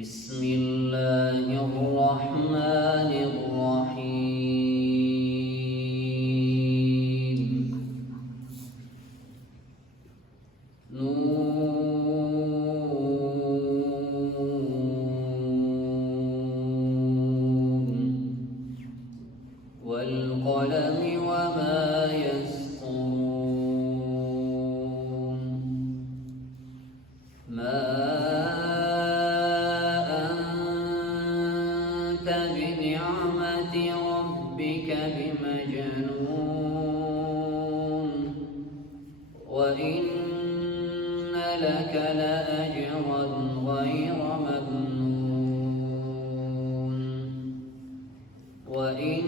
بسم الله الرحمن الرحيم. نون والقلم وما يسطرون. ما أنت بنعمة ربك بمجنون وإن لك لأجرا غير ممنون وإنك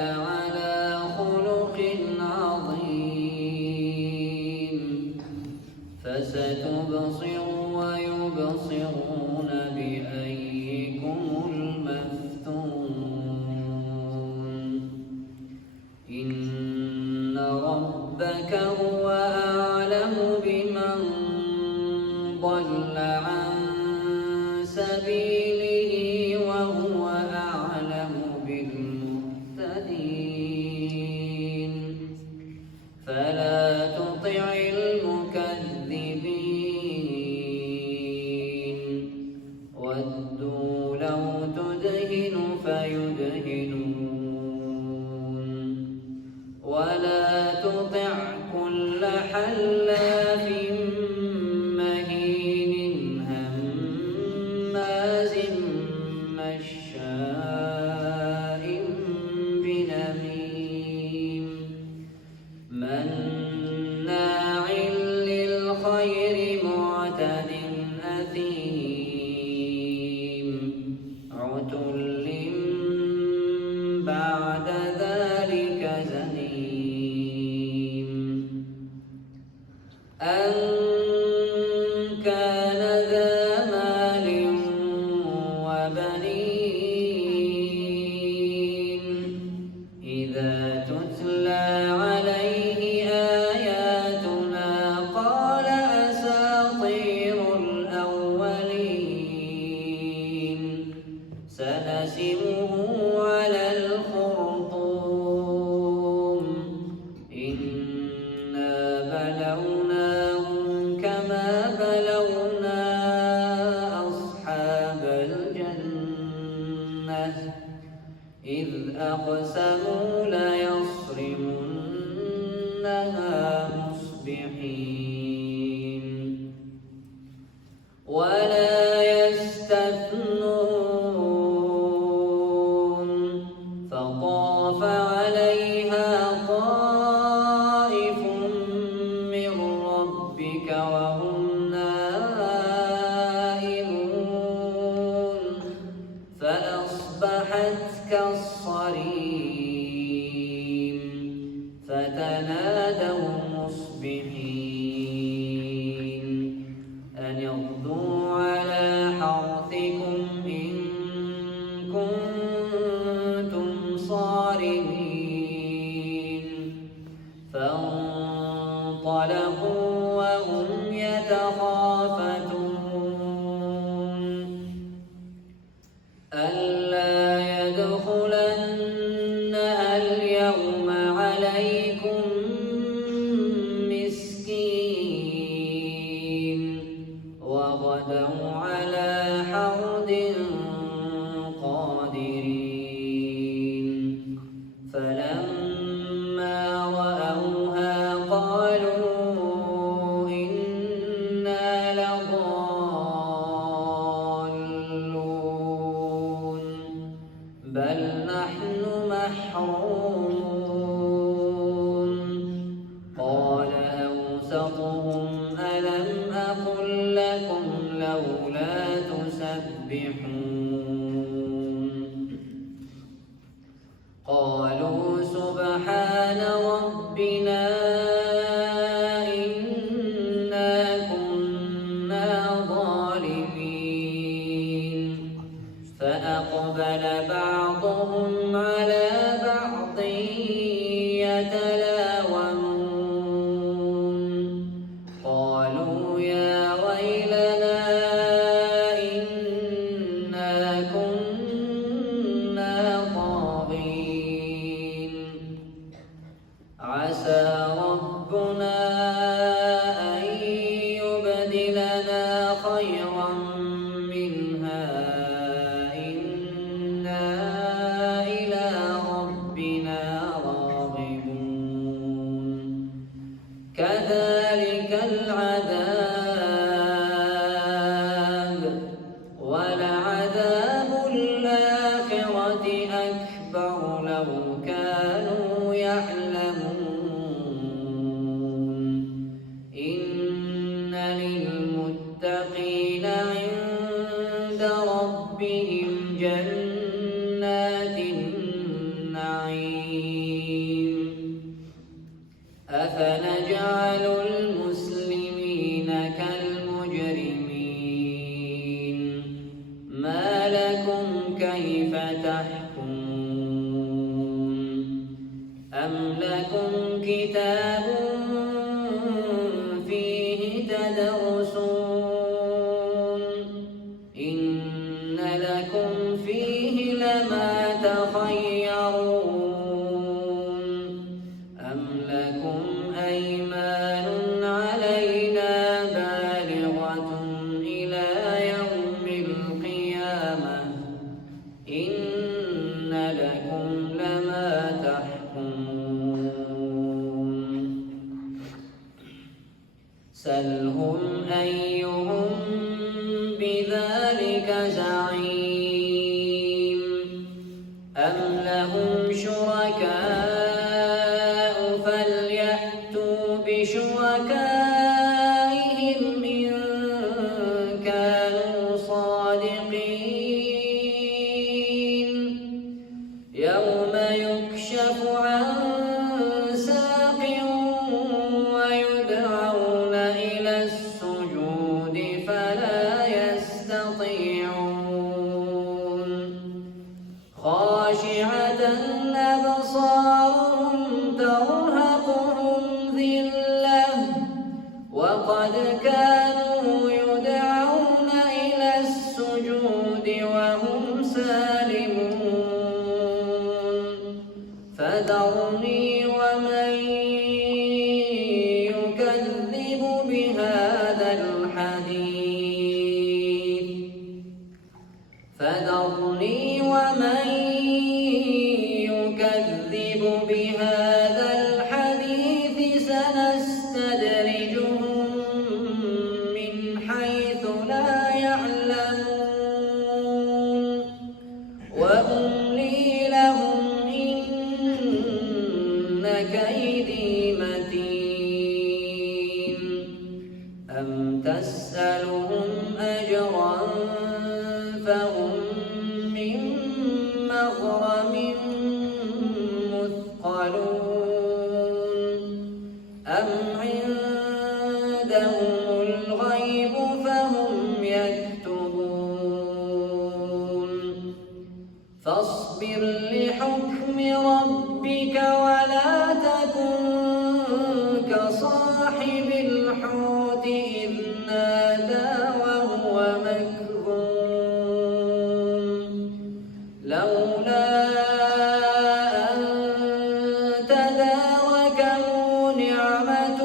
لعلى خلق عظيم. فستبصر ويبصرون بأيكم المفتون. إن ربك هو أعلم بمن ضل عن سبيله وهو أعلم بالمهتدين. فلا تطع المكذبين ودوا لو تدهن فيدهنون ولا تطع كل حلاف مهين هماز مشاء بنميم مناع للخير معتد أثيم عتل بعد ذلك زنيم. أن كان ذا مال وبنين إذا تتلى عليه آياتنا قال أساطير الأولين. سنسمه على الخرطوم إنا بلوناهم كما بلونا أصحاب الجنة إذ أقسموا ليصرمنها مصبحين ولا يستثنون. فطاف عليها طائف من ربك وهم نائمون فأصبحت كالصريم. فتنادوا مصبحين أن اغدوا على حرثكم إن كنتم صارمين. فانطلقوا وهم يتخافتون ألا يدخلنها اليوم عليكم مسكين وغدوا على حرد قادرين. فلما رأوها قالوا إنا لضالون بل نحن محرومون. قال أوسطهم ألم أقل لكم لولا تسبحون. قالوا سبحان ربنا إنا كنا ظالمين. فأقبل بعضهم على بعض يتلاومون قالوا يا ويلنا كذلك العذاب ولعذاب الآخرة أكبر لو كانوا يعلمون إن للمتقين عند ربهم جنات النعيم أفنجعل المسلمين كالمجرمين ما لكم كيف تحكمون أم لكم كتاب فيه تدرسون إن لكم فيه لما تخيرون أم لكم أيمان علينا بالغة إلى يوم القيامة إن لكم لما تحكمون سلهم أيهم بذلك زعيم أم لهم شركاء فليأتوا بشركائهم إن كانوا صادقين يوم يكشف عن ساق ويدعون إلى السجود فلا يستطيعون خاشعة أبصارهم ترهقهم ذلة وقد كانوا يدعون إلى السجود وهم سالمون فذرني ومن يكذب بهذا الحديث فذرني ومن يكذب بهذا الحديث سنستدرجهم من حيث لا يعلمون وأملي لهم إن كيدي متين أم تسألهم أجرا فهم من مغرم مثقلون أم عندهم الغيب فهم يكتبون فاصبر لحكم ربك ولا تكن كصاحب الحوت إذ نادى وهو مكظوم لولا أن تداركه نعمة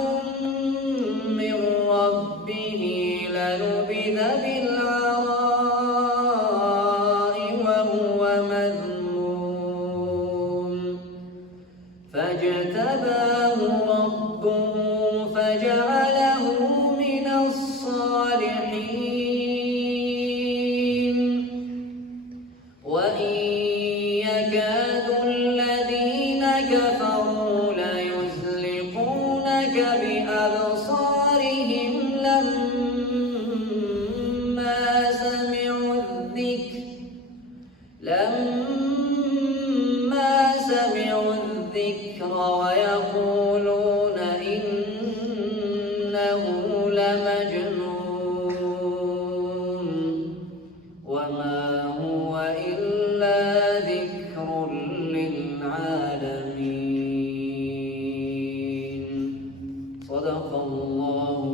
من ربه لنبذ بالعراء وهو مذموم فاجتباه ربه فجعله من الصالحين وإن يكاد الذين كفروا ليزلقونك بأبصارهم لما سمعوا الذكر ويقولون إنه لمجنون وما هو إلا ذكر للعالمين صدق الله